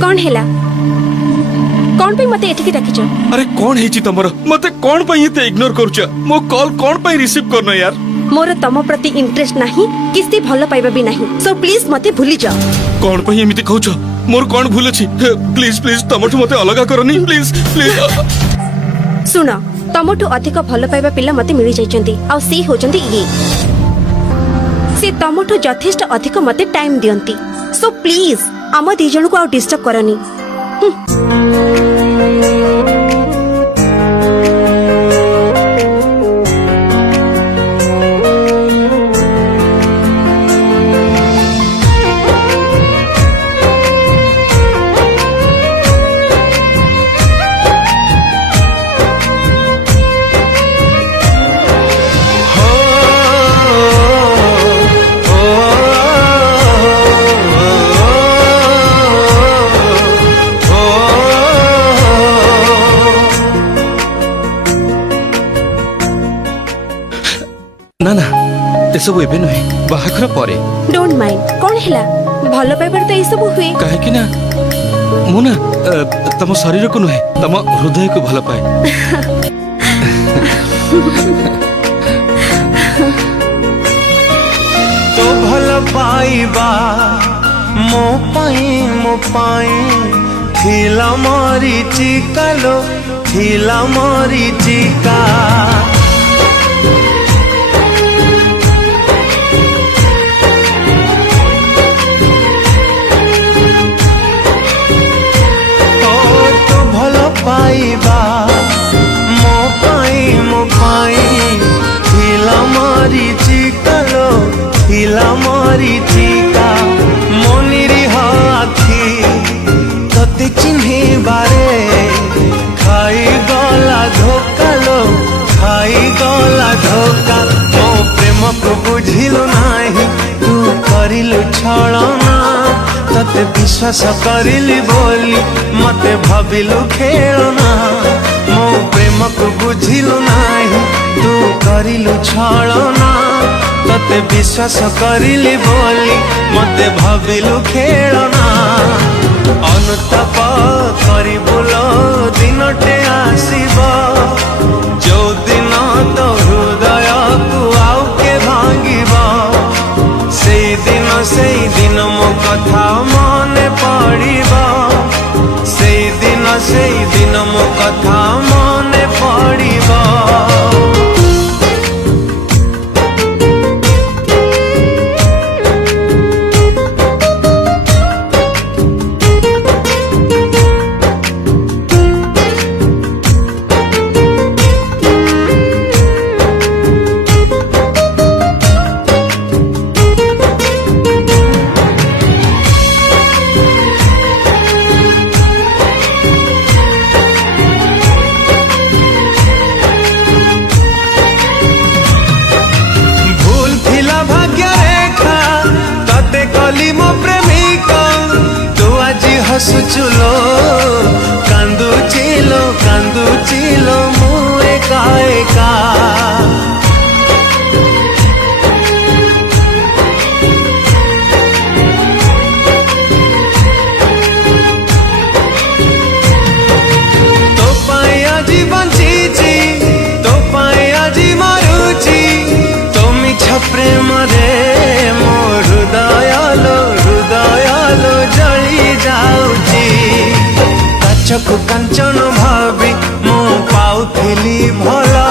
कौन हैला कौन पे मते एठिकी डाकिछ? अरे कौन हेची तमर मते कौन पई एते इग्नोर करूछ? मो कॉल कौन पई रिसीव करनो यार? मोर तम प्रति इंटरेस्ट नाही किसी भलो पाइबा भी नाही, सो प्लीज मते भूली जाओ। कौन पई एमिति कहूछ? मोर कौन भूल अछि? प्लीज प्लीज तमठु मते अलगा करनी प्लीज प्लीज। सुनो तमठु अधिक भलो पाइबा पिला मते मिली जाइचंती आ सी होचंती ये से तमठु यथेष्ट अधिक मते टाइम दियंती, सो प्लीज आम दी जन को आ डिस्टर्ब करनी। ना ना ए सब एबे नहे बाहाघर परे। डोंट माइंड कौन हैला भलो पाइबार तो ए सब हुए काहे कि ना मु ना तम शरीर को नहे तम हृदय को भलो पाए। तो भलो पाइबा मो पाई थिला मोरी चिकालो थिला मोरी चिका पाइबा मो पाई थिला मोरी चिकालो थिला मोरी चिका मोनिरी हाथी तते चिन्हे बारे खाई गला धोका लो खाई गला धोका मो प्रेम को बुझिलु नाही तू करिलु छलना तते विश्वास करिली बोली मते भाविलु खेलना मो प्रेम को बुझिलु नाही तू करिलु छलना तते विश्वास करिली बोली मते भाविलु खेलना अनुताप करिबुलो दिनटे आसीबो जो दिन तो हृदय को आउ के भांगिबो सेई दिन मो कथा मने पड़िबो सेई दिन मो कथा मने पड़िबो। हसुचुलो कांदुचिलो मु एका एका तो पाई आजी बंचीची तो पाई आजी मारुची तो मिछ प्रेम रे मो हृदय लो जली जाउची काचको कांचन भावी मो पाउथिली भला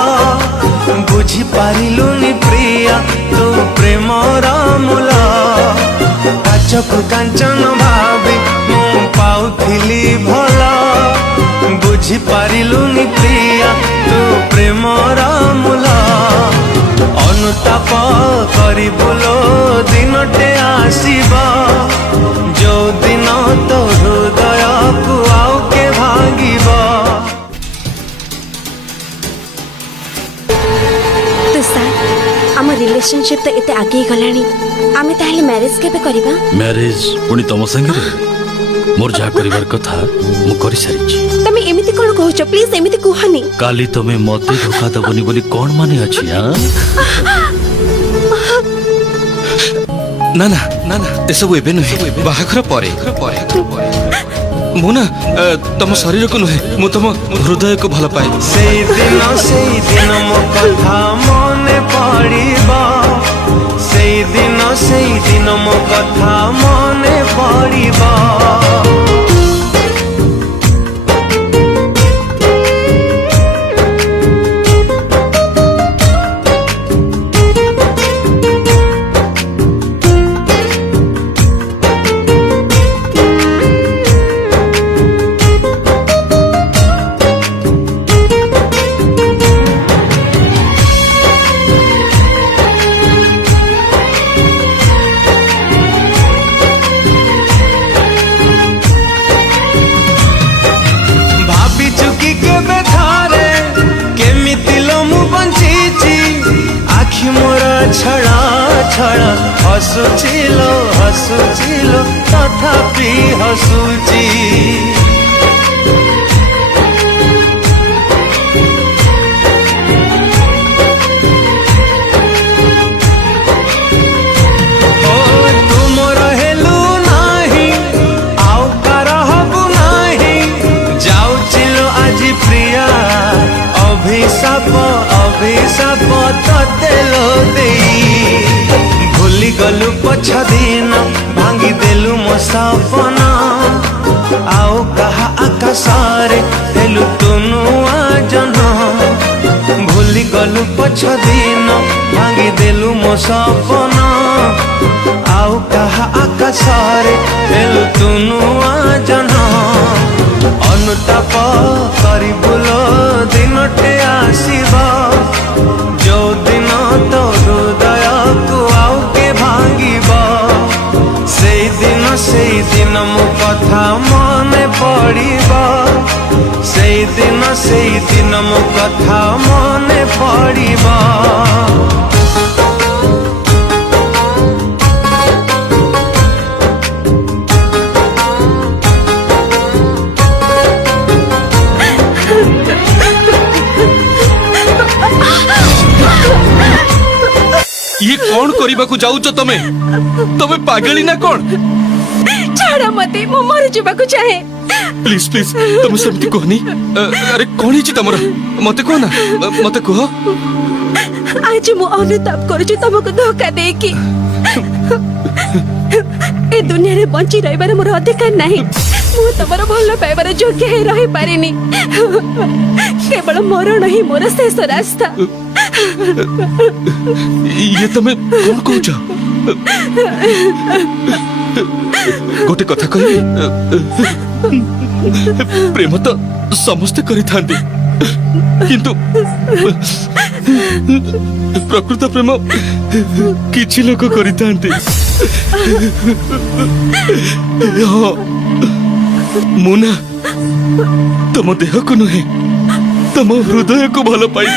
बुझी पारिलुनी प्रिया तू प्रेमर मूल काचको कांचन भावी मो पाउथिली भला बुझी पारिलुनी प्रिया तू प्रेमर मूल अनुताप करिबुलो दिनटे आसीबा जो दिन तो हृदय को आउ के भांगिबा। तो सर आम रिलेशनशिप तो एते आगे गलानी आमे ताहले मैरिज केबे करबा? मैरिज पुनी तम संगे मोर जा करिवार कथा मु करि सारिछि। तमे एमिति कोन कहउछ? प्लीज एमिति कुहनी। काली तमे मते धोखा दबनी बोली कोन माने अछि? ना ना ना ना ए सब एबे नहे बाहाघर परे। मोना तम शरीर को नुहे मु तम हृदय को भल पाए সেই দিন মো কথা মনে পড়িব সেই দিন মো কথা মনে পড়িব ছড়া ছড়া হসুছিল তথাপি হসুচি তুমর হেলু নাহি আউ কার হবু নাহি যাউছিল আজি প্রিয়া অভিশাপ অভিশাপ ততে লো দেই ভুলি গলু পছ দিন ভাঙ্গি দেলু মো সপন আউ কাহা আকাশরে হেলু তুনু আজন ভুলি গলু পছ দিন ভাঙ্গি দেলু মো সপন আউ কাহা আকাশরে হেলু তুনু আজন অনুতাপ করিবুল দিনটে আসিব जो दिन तो हृदय को आउ के भांगिब से दिन मो कथा मने पड़िब से दिन मो कथा मने पड़िब ये कौन करबा को जाउछ तमे तमे पागली ना कौन छाड़ा मते मो मर जबाकू चाहे प्लीज प्लीज तुम समती कहनी अरे कौन हिची तमरा मते कह ना मते कह आज मो अनुताप करूछु तुमको धोखा देकी ए दुनिया रे बंची रहिबार मोर अधिकार नाही मु तमरो भलो पाइबार योग्य हे रहि पारिनी केवल मरण ही मोर शेष रास्ता ये तमे कौन कहछ गोटे कथा कहि प्रेम तो समस्त करि थांती किंतु प्रकृत प्रेम किछि लोक करि थांती मुना तुम देह को नुहे तुम हृदय को भल पाई